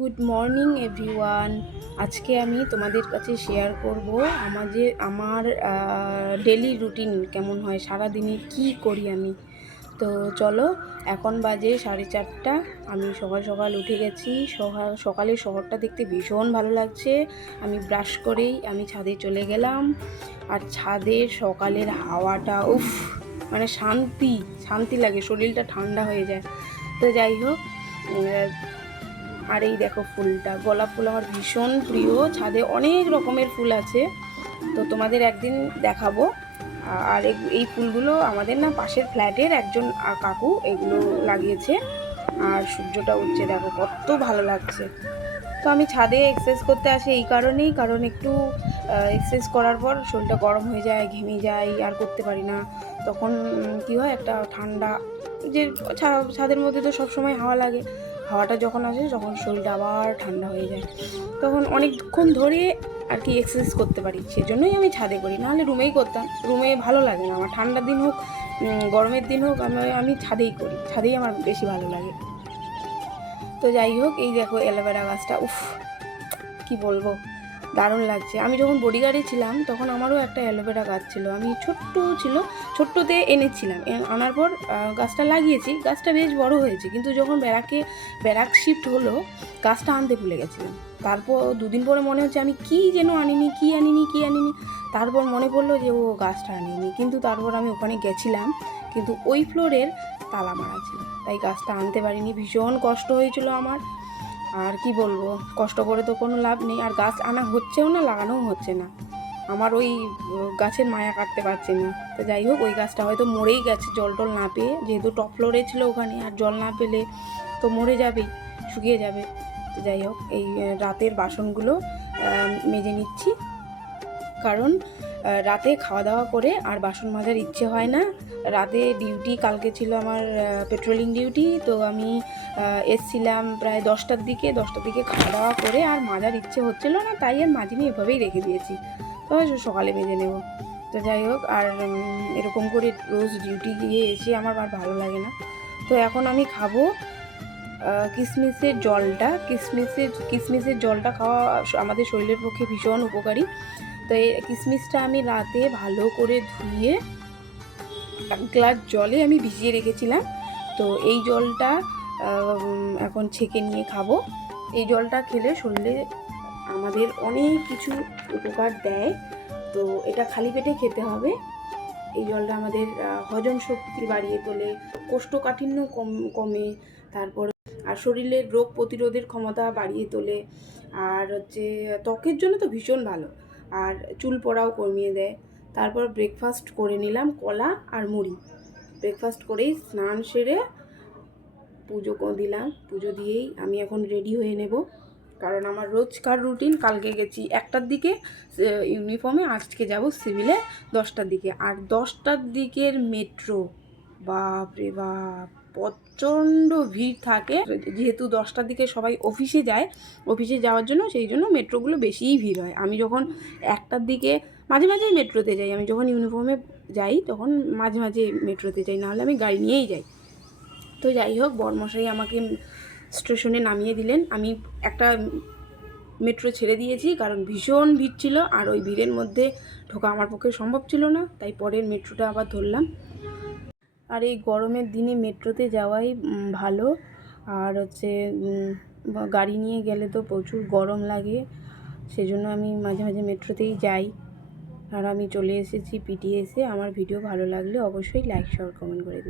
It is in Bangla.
গুড মর্নিং এভরিওয়ান আজকে আমি তোমাদের কাছে শেয়ার করব আমাদের, আমার ডেলি রুটিন কেমন হয় সারা দিনে কি করি আমি। তো চলো, এখন বাজে সাড়ে চারটা। আমি সকাল সকাল উঠে গেছি। সকাল সকালে শহরটা দেখতে ভীষণ ভালো লাগছে। আমি ব্রাশ করেই আমি ছাদে চলে গেলাম। আর ছাদের সকালের হাওয়াটা, উফ মানে শান্তি শান্তি লাগে, শরীরটা ঠান্ডা হয়ে যায়। তো যাই হোক আর এই দেখো ফুলটা। গোলাপ ফুল আমার ভীষণ প্রিয়। ছাদে অনেক রকমের ফুল আছে। তো তোমাদের একদিন দেখাবো। আর এই- ফুলগুলো আমাদের না পাশের ফ্ল্যাটের একজন কাকু এগুলো লাগিয়েছে। আর সূর্যটা উঠছে দেখো, কত ভালো লাগছে। তো আমি ছাদে এক্সারসাইজ করতে আসি এই কারণেই। কারণ একটু এক্সারসাইজ করার পর শরীরটা গরম হয়ে যায়, ঘেমে যায়, আর করতে পারি না। তখন কি হয়, একটা ঠান্ডা যে ছাদের মধ্যে তো সবসময় হাওয়া লাগে। হাওয়াটা যখন আসে যখন শরীরটা আবার ঠান্ডা হয়ে যায়। তখন অনেকক্ষণ ধরে আর কি এক্সারসাইজ করতে পারি, সেজন্যই আমি ছাদে করি নাহলে রুমেই করতাম। রুমে ভালো লাগে না। আমার ঠান্ডার দিন হোক গরমের দিন হোক, আমি আমি ছাদেই করি। ছাদেই আমার বেশি ভালো লাগে। তো যাই হোক, এই দেখো অ্যালোভেরা গাছটা, উফ, কি বলব? দারুণ লাগছে। আমি যখন বডিগার্ডে ছিলাম, তখন আমারও একটা অ্যালোভেরা গাছ ছিল। আমি ছোট্ট ছিল, ছোট্টতে এনেছিলাম। আনার পর গাছটা লাগিয়েছি, গাছটা বেশ বড় হয়েছে। কিন্তু যখন ব্যারাকে, ব্যারাক শিফট হলো, গাছটা আনতে ভুলে গেছিলাম। তারপর দুদিন পরে মনে হচ্ছে আমি কি যেন আনিনি, কি আনিনি কি আনিনি। তারপর মনে পড়ল যে, ও গাছটা আনিনি। কিন্তু তারপর আমি ওখানে গেছিলাম, কিন্তু ওই ফ্লোরের তালা মারা ছিল। তাই গাছটা আনতে পারিনি। ভীষণ কষ্ট হয়েছিল আমার। আর কি বলব? কষ্ট করে তো কোনো লাভ নেই। আর গাছ আনা হচ্ছেও না, লাগানোও হচ্ছে না। আমার ওই গাছের মায়া কাটতে পারছি না। তো যাই হোক, ওই গাছটা হয়তো মরেই গেছে জল টল না পেয়ে। যেহেতু টপ ফ্লোরে ছিল ওখানে, আর জল না পেলে তো মরে যাবেই, শুকিয়ে যাবে। তো যাই হোক, এই রাতের বাসনগুলো মেজে নিচ্ছি। কারণ রাতে খাওয়া দাওয়া করে আর বাসন মাজার ইচ্ছে হয় না। রাতে ডিউটি, কালকে ছিল আমার পেট্রোলিং ডিউটি তো আমি এসছিলাম প্রায় দশটার দিকে দশটার দিকে খাওয়া দাওয়া করে আর মাজার ইচ্ছে হচ্ছিল না, তাই আর মাজিনি এভাবেই রেখে দিয়েছি। তো সকালে মেজে নেব। তো যাই হোক, আর এরকম করে রোজ ডিউটি গিয়ে এসে আমার আর ভালো লাগে না। তো এখন আমি খাব কিসমিসের জলটা। কিসমিসের কিসমিসের জলটা খাওয়া আমাদের শরীরের পক্ষে ভীষণ উপকারী। তো এই কিসমিসটা আমি রাতে ভালো করে ধুয়ে এক গ্লাস জলে আমি ভিজিয়ে রেখেছিলাম। তো এই জলটা এখন ছেঁকে নিয়ে খাব। এই জলটা খেলে শরীরে আমাদের অনেক কিছু উপকার দেয়। তো এটা খালি পেটে খেতে হবে। এই জলটা আমাদের হজম শক্তি বাড়িয়ে তোলে, কোষ্ঠকাঠিন্য কম, কমে, তারপর আর শরীরের রোগ প্রতিরোধের ক্ষমতা বাড়িয়ে তোলে। আর হচ্ছে ত্বকের জন্য তো ভীষণ ভালো। আর চুল পড়াও কমিয়ে দেয়। তারপর ব্রেকফাস্ট করে নিলাম কলা আর মুড়ি। ব্রেকফাস্ট করেই স্নান সেরে পুজো দিলাম। পুজো দিয়েই আমি এখন রেডি হয়ে নেব। কারণ আমার রোজকার রুটিন কালকে গেছি একটার দিকে ইউনিফর্মে আজকে যাব সিভিলে দশটার দিকে। আর দশটার দিকের মেট্রো বাপ রে বাপ! প্রচণ্ড ভিড় থাকে। যেহেতু দশটার দিকে সবাই অফিসে যায়, অফিসে যাওয়ার জন্য সেই জন্য মেট্রোগুলো বেশিই ভিড় হয়। আমি যখন একটার দিকে, মাঝে মাঝেই মেট্রোতে যাই। আমি যখন ইউনিফর্মে যাই, তখন মাঝে মাঝে মেট্রোতে যাই, নাহলে আমি গাড়ি নিয়েই যাই। তো যাই হোক, বরমশাই আমাকে স্টেশনে নামিয়ে দিলেন। আমি একটা মেট্রো ছেড়ে দিয়েছি, কারণ ভীষণ ভিড় ছিল। আর ওই ভিড়ের মধ্যে ঢোকা আমার পক্ষে সম্ভব ছিল না। তাই পরের মেট্রোটা আবার ধরলাম। আর এই গরমের দিনে মেট্রোতে যাওয়াই ভালো। আর হচ্ছে গাড়ি নিয়ে গেলে তো প্রচুর গরম লাগে। সেজন্য আমি মাঝে মাঝে মেট্রোতেই যাই। আর আমি চলে এসেছি পিটিএসে আমার ভিডিও ভালো লাগলে অবশ্যই লাইক শেয়ার কমেন্ট করে দিন